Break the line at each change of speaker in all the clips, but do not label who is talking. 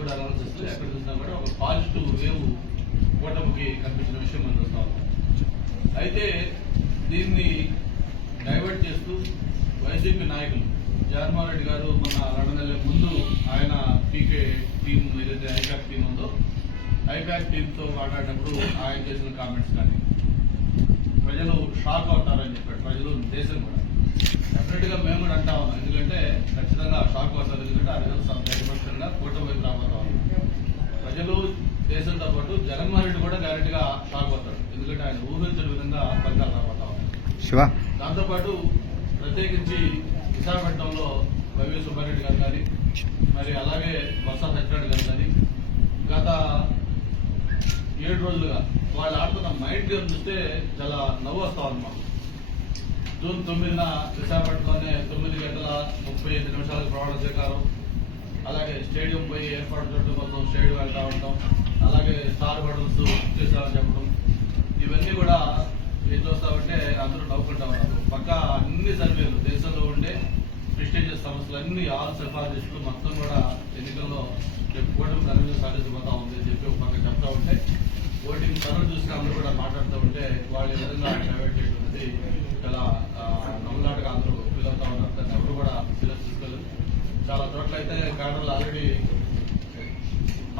కూడా చేసుకుంటే బూత్ కూడా ఎక్కడ చూసినా కూడా ఒక పాజిటివ్ వేవ్ కూటమికి కనిపించిన విషయం మనం చూస్తా అయితే దీన్ని డైవర్ట్ చేస్తూ వైసీపీ నాయకులు జగన్మోహన్ రెడ్డి గారు మన రెండు నెలల ముందు ఆయన పీకే టీం ఏదైతే ఐప్యాక్ టీం ఉందో ఐప్యాక్ టీంతో మాట్లాడినప్పుడు ఆయన చేసిన కామెంట్స్ కానీ ప్రజలు షాక్ అవుతారని చెప్పారు. ప్రజలు దేశం కూడా. డెఫినెట్గా మేము కూడా అంటా ఉన్నాం. ఎందుకంటే ఖచ్చితంగా షాక్ అవుతారు ఎందుకంటే ఆ రిజల్ట్స్ ప్రతిపక్షంగా కూటమి వైపు రాబోతా ఉన్నాం ప్రజలు దేశంతో పాటు జగన్మోహన్ రెడ్డి కూడా డైరెక్ట్గా షాక్ అవుతాడు ఎందుకంటే ఆయన ఊహించని విధంగా ఫలితాలు రాబోతా ఉన్నాయి దాంతోపాటు ప్రత్యేకించి విశాఖపట్నంలో వైవి సుబ్బారెడ్డి గారు కానీ మరి అలాగే బొత్స సత్యనారాయణ గారు కానీ గత ఏడు రోజులుగా వాళ్ళు ఆడుతున్న మైండ్ గేమ్ చూస్తే చాలా నవ్వు వస్తా ఉంది జూన్ తొమ్మిదిన విశాఖపట్నంలోనే తొమ్మిది గంటల ముప్పై ఐదు నిమిషాలకు ప్రమాణ స్వీకారం. అలాగే స్టేడియం పోయి ఏర్పాటు చేయడం కోసం స్టేడియం వెళ్తా ఉంటాం. అలాగే స్టార్ హోటల్స్ చేశారని చెప్పడం. ఇవన్నీ కూడా ఏం చూస్తామంటే అందరూ నవ్వుకుంటా ఉన్నారు. పక్క అన్ని సర్వేలు దేశంలో ఉండే ప్రిస్టేజియస్ సంస్థలు అన్ని ఆల్ సిఫార్సులు మొత్తం కూడా ఎన్నికల్లో చెప్పుకోవడం కూటమి సాధించబోతా ఉంది అని చెప్పి ఒక పక్క చెప్తా ఉంటే ఓటింగ్ సర్వే చూసిన అందరూ కూడా మాట్లాడుతూ ఉంటే వాళ్ళు ఏ విధంగా డైవర్ట్ చాలా అందరూ ఫీల్ అవుతా ఉన్నారు. దాన్ని ఎవరు కూడా సీరియస్ తీసుకోలేదు చాలా చోట్ల అయితే కాడర్లు ఆల్రెడీ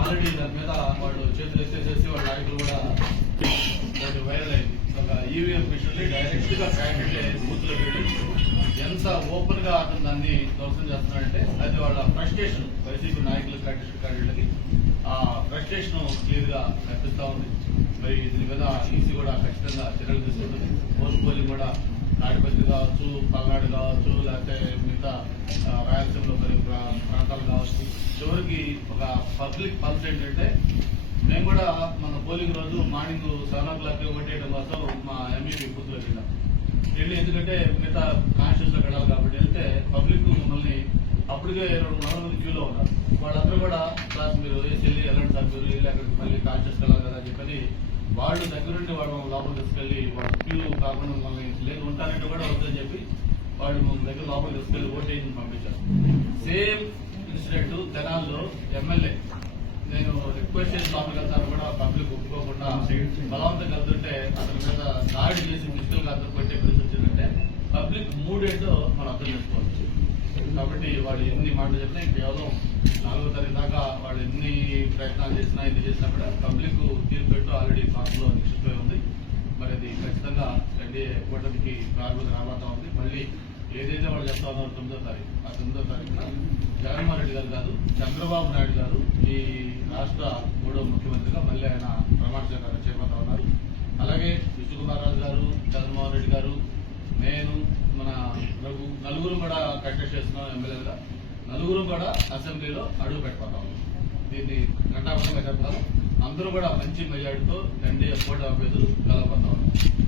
ఆల్రెడీ దాని మీద వాళ్ళు చేతులు ఎత్తేసేసి వాళ్ళ నాయకులు కూడా ఒకటి వైరల్ అయింది ఒక ఈవీఎం మిషన్ డైరెక్ట్గా గా క్యాండిడేట్ పెట్టి వెళ్ళి ఎంత ఓపెన్గా అతను దాన్ని ధ్వంసం చేస్తున్నాడంటే అది వాళ్ళ ఫ్రస్ట్రేషన్ వైసీపీ నాయకులు క్యాండిడేట్ క్యాండిడేట్లకి ఆ ఫ్రస్ట్రేషన్ క్లియర్గా కనిపిస్తూ ఉంది. మరి దీని మీద ఈ విధంగా చర్యలు తీసుకుంటుంది. పోస్ట్ కూడా తాడిపత్రి కావచ్చు పల్నాడు కావచ్చు లేకపోతే మిగతా రాయలసీమలో కొన్ని ప్రాంతాలు కావచ్చు. చివరికి ఒక పబ్లిక్ పల్స్ ఏంటంటే మేము కూడా మన పోలింగ్ రోజు మార్నింగ్ సెవెన్ ఓ క్లాక్ కొట్టేయడం కోసం మా ఎంఈపీ బూత్లోకి వెళ్ళాం. వెళ్ళి ఎందుకంటే మిగతా కాన్స్టిట్యూన్స్లోకి వెళ్ళాలి కాబట్టి వెళ్తే పబ్లిక్ మమ్మల్ని అప్పటికే రెండు వందల మంది క్యూలో ఉన్నారు. వాళ్ళందరూ కూడా క్లాస్ మీరు వేసి వెళ్ళి వెళ్ళండి సార్ మీరు వెళ్ళి అక్కడికి మళ్ళీ కాన్స్టిట్యూస్ వెళ్ళాలి కదా అని చెప్పని వాళ్ళు దగ్గరుండి వాళ్ళు లోపల తీసుకెళ్ళి వాళ్ళు క్యూ కాకుండా మమ్మల్ని లేదు ఉంటానంటే కూడా వద్దని చెప్పి వాళ్ళు మమ్మల్ని దగ్గర లోపల తీసుకెళ్ళి ఓటేజ్ పంపించారు. సేమ్ ఇన్సిడెంట్ తెనాల్లో ఎమ్మెల్యే. నేను రిక్వెస్ట్ చేసి లోపలికి వెళ్తాను కూడా పబ్లిక్ ఒప్పుకోకుండా బలవంతం వెళ్తుంటే అతని మీద దాడి చేసి ఫిజికల్గా అతను కొట్టే పరిస్థితి వచ్చిందంటే పబ్లిక్ మూడేట్లో మనం అర్థం చేసుకోవచ్చు కాబట్టి వాళ్ళు ఎన్ని మాటలు చెప్పినా కేవలం నాలుగో తారీఖు దాకా వాళ్ళు ఎన్ని ప్రయత్నాలు చేసినా ఎన్ని చేసినా కూడా పబ్లిక్ తీర్పు పెట్టు ఆల్రెడీ లో నిశ్చితమై ఉంది మరి అది ఖచ్చితంగా ఎన్డీఏ కూటమికి ప్రారంభం రాబోతా ఉంది. మళ్ళీ ఏదైతే వాళ్ళు చెప్తా ఉన్నారో తొమ్మిదో తారీఖు ఆ తొమ్మిదో తారీఖున జగన్మోహన్ రెడ్డి గారు కాదు చంద్రబాబు నాయుడు గారు ఈ రాష్ట్ర మూడో ముఖ్యమంత్రిగా మళ్ళీ ఆయన ప్రమాణ స్వీకారం ఉన్నారు. అలాగే విష్ణుకుమార్ రాజు గారు జగన్మోహన్ రెడ్డి గారు నేను మన రఘు నలుగురు కూడా కంటెస్ట్ చేస్తున్నాం ఎమ్మెల్యేగా నలుగురు కూడా అసెంబ్లీలో అడుగు పెట్టబోతా ఉన్నాం దీన్ని ఘంటాపరంగా చెప్తాను అందరూ కూడా మంచి మెజార్టీతో ఎన్డీఏ కూటమి అభ్యర్థులు గెలవబోతా ఉన్నారు